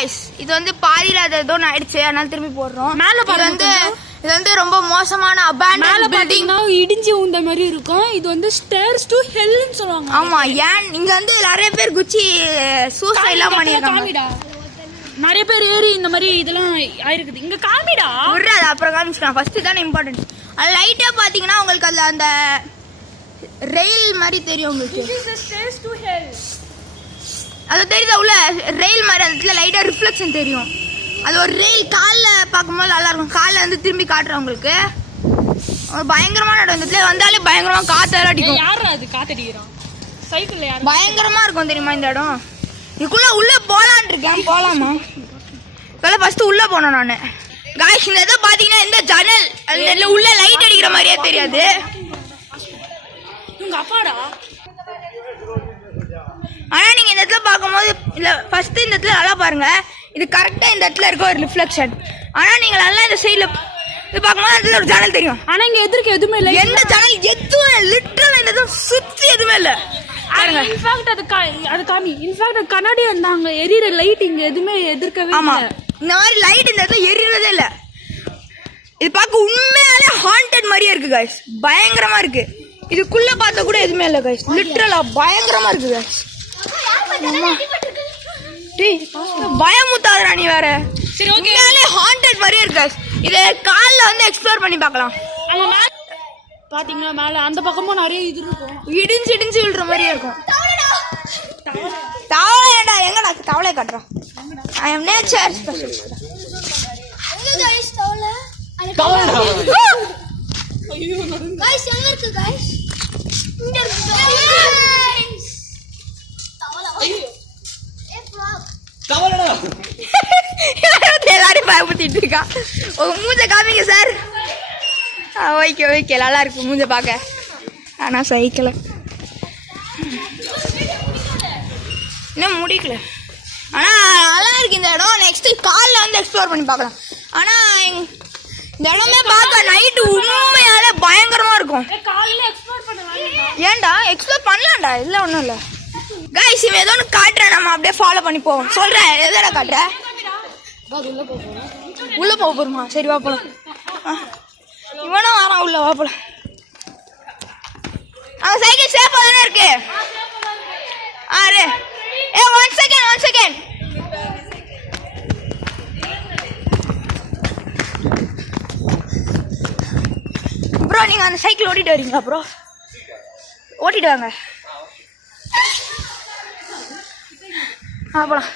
Guys இது வந்து பாதியில அது ஏதோ ஆயிடுச்சு அதனால திரும்பி போடுறோம். இது வந்து ரொம்ப மோசமான abandoned building. இடிஞ்சு உந்த மாதிரி இருக்கும். இது வந்து stairs to hell ன்னு சொல்வாங்க. ஆமா ஏன் இங்க வந்து நிறைய பேர் குச்சி சூசைட் எல்லாம் பண்ணிருக்காங்க. நிறைய பேர் ஏறி இந்த மாதிரி இதெல்லாம் ஆயிருக்குது. இங்க காமிடா விடுறாது அப்புறம் காமிச்சுக்கலாம். ஃபர்ஸ்ட் தானே இம்பார்ட்டன்ட். அது லைட்டா பாத்தீங்கன்னா உங்களுக்கு அதுல அந்த ரயில் மாதிரி தெரியும் உங்களுக்கு. This is the stairs to hell. அது தெரியுதா உள்ள ரயில் மாதிரி அதுல லைட்டா ரிஃப்ளெக்ஷன் தெரியும். அது ஒரு ரயில் கால்ல பாக்கும்போது நல்லா இருக்கும். கால்ல வந்து திரும்பி காட்டுறேன் உங்களுக்கு. ஒரு பயங்கரமான இடம். இந்த வந்தாலே பயங்கரமா காத்து அடிக்கும். யாரா அது காத்தடிக்குறான்? சைக்கிள்ல யாரு? பயங்கரமா இருக்கும் தெரியுமா இந்த இடம். இதுக்குள்ள உள்ள போலான்னு இருக்கேன். போலாமா? இப்ப ஃபர்ஸ்ட் உள்ள போனோம் நானு. गाइस இந்த இத பாத்தீங்கன்னா இந்த ஜன்னல் அதுல உள்ள லைட் அடிக்கிற மாதிரியே தெரியாது. உங்க அப்பாடா. ஆனா நீங்க இந்த இடத்துல பாக்கும்போது இல்ல ஃபர்ஸ்ட் இந்த இடத்துல நல்லா பாருங்க. இது கரெக்டா இந்த இடத்துல இருக்க ஒரு ரிஃப்ளெக்ஷன். ஆனா நீங்க நல்லா இந்த சைடுல இது பாக்கும்போது அதுல ஒரு ஜன்னல் தெரியும். ஆனா இங்க எதிர்க்க எதுவுமே இல்ல. எந்த ஜன்னல் எதுவுமே லிட்டரலா இந்த இடத்துல சுத்தி எதுவுமே இல்ல. பாருங்க இன்ஃபேக்ட் அது காமி. இன்ஃபேக்ட் கண்ணாடி வந்தாங்க எரியற லைட் இங்க எதுவுமே எதிர்க்கவே இல்ல. ஆமா இந்த மாதிரி லைட் இந்த இடத்துல எரியறதே இல்ல. இது பார்க்க உண்மையாலே ஹாண்டட் மாதிரியே இருக்கு गाइस. பயங்கரமா இருக்கு. இதுக்குள்ள பார்த்தா கூட எதுவுமே இல்ல गाइस. லிட்டரலா பயங்கரமா இருக்கு गाइस. டேய் பயமுத்தாதடா நீ வேற. சரி ஓகே. உண்மையாலே ஹாண்டட் மாதிரியே இருக்கு गाइस. இத கால்ல வந்து எக்ஸ்ப்ளோர் பண்ணி பார்க்கலாம். பாத்தீங்களா மேல அந்த பக்கமும் நிறைய இது இருக்கும். இடிஞ்சு விழுற மாதிரியே இருக்கும். தவளைடா எங்கடா தவளை காட்றோம். I am nature specialist. எங்க गाइस தவளை? தவளைடா. ஐயோ गाइस எங்க இருக்கு गाइस? இங்க இருக்கு गाइस. தவளை. ஐயோ. ஏ ஃப்ராக். தவளைடா. எல்லாரும் பயமுத்திட்டு இருக்கா. உங்க மூஞ்ச காமிங்க சார். ஓகே நல்லா இருக்கு மூஞ்ச பாக்க. ஆனா சைக்கிள் இன்னும் முடிக்கல. ஆனா நல்லா இருக்கு இந்த இடம். நெக்ஸ்ட் கால்ல வந்து எக்ஸ்ப்ளோர் பண்ணி பார்க்கலாம். ஆனா இந்த இடமே பார்க்க நைட்டு உண்மையாலே பயங்கரமா இருக்கும். காலையில எக்ஸ்ப்ளோர் பண்ணுவாங்க. ஏன்டா எக்ஸ்ப்ளோர் பண்ணலாம்டா. இல்ல ஒண்ணும் இல்ல गाइस. இவன் ஏதோ ஒன்று காட்டுறேன். நம்ம அப்படியே ஃபாலோ பண்ணி போவோம். சொல்றேன் எதடா காட்டுற? உள்ள போக போறோமா? சரி வா போலாம். இவனும் வரான் உள்ள வா போலாம். அந்த சைக்கிள் சேஃபா தானே இருக்கு. அரே ஏ ஒன் செகண்ட் ப்ரோ நீங்க அந்த சைக்கிள் ஓட்டிட்டு வரீங்களா ப்ரோ? ஓட்டிட்டு வாங்க. போலாம் போலாம்.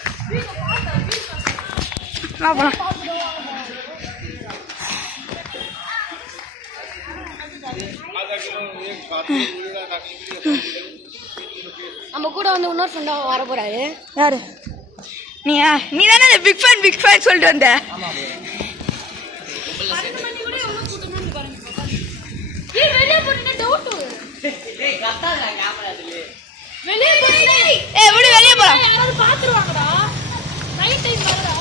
நம்ம கூட வந்து இன்னொரு ஃப்ரெண்டா வர போறாரு. யாரு? நீ தானே பிக் ஃபேன் சொல்லிட்டு வந்த. வெளியே போறீங்க டவுட். வெளியே போலாம். யாராவது பாத்துருவாங்கடா. நைட் டைம் வரடா.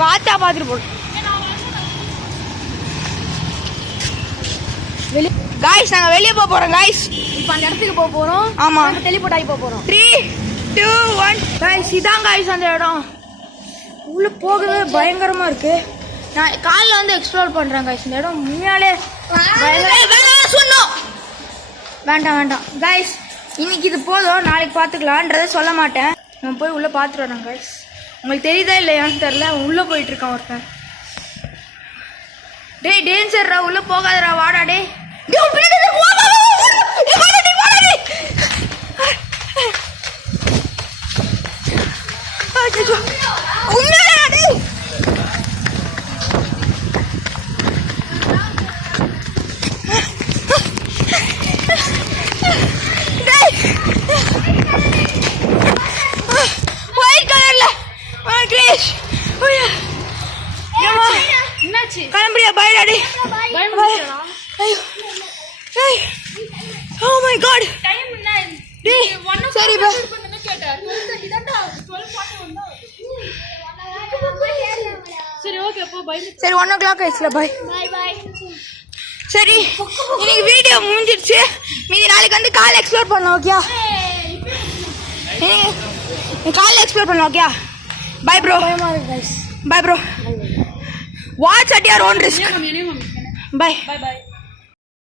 பாத்துட்டு போலாம். गाइस நாங்க வெளிய போறோம் गाइस. இப்போ அந்த இடத்துக்கு போக போறோம். ஆமா டெலிபோர்ட் ஆகி போறோம். 3 2 1 गाइस இதான் गाइस அந்த இடம். உள்ள போகவே பயங்கரமா இருக்கு. நான் கால்ல வந்து எக்ஸ்ப்ளோர் பண்றேன் गाइस. இந்த இடம் உண்மையாலே வேண்டாம் गाइस. இன்னைக்கு இது போதும். நாளைக்கு பாத்துக்கலாம்ன்றதை சொல்ல மாட்டேன். நான் போய் உள்ள பாத்துட்டு வரேன் गाइस. உங்களுக்கு தெரியுதா இல்லையான்னு தெரியல. உள்ள போயிட்டு இருக்கான் ஒருத்தன். டேய் டேஞ்சர்ரா உள்ள போகாதடா வாடா டேய். டேய் பின்னாடி போ. உண்மையா டேய். ஒயிட் கலர்ல கிரேஷ். என்னாச்சு? கிளம்பியா பைடா டேய். பயந்துடா. ஐயோ டேய். Oh my God. டைம் என்ன? டேய் சரி பா. பண்ணனும் கேட்டார். இதண்டா 12:40 வந்தா. சரி ஓகே அப்போ பை. சரி 1 o'clock ஆயிடுச்சுல பை. பை. சரி இன்னைக்கு வீடியோ முடிஞ்சிருச்சு. மீதி நாளைக்கு வந்து கால் எக்ஸ்ப்ளோர் பண்ணலாம். ஓகே காலைல எக்ஸ்ப்ளோர் பண்ணலாம். ஓகே பை ப்ரோ பயமா இருக்கு guys. Bye bro watch at your own risk மாமி பை பை பை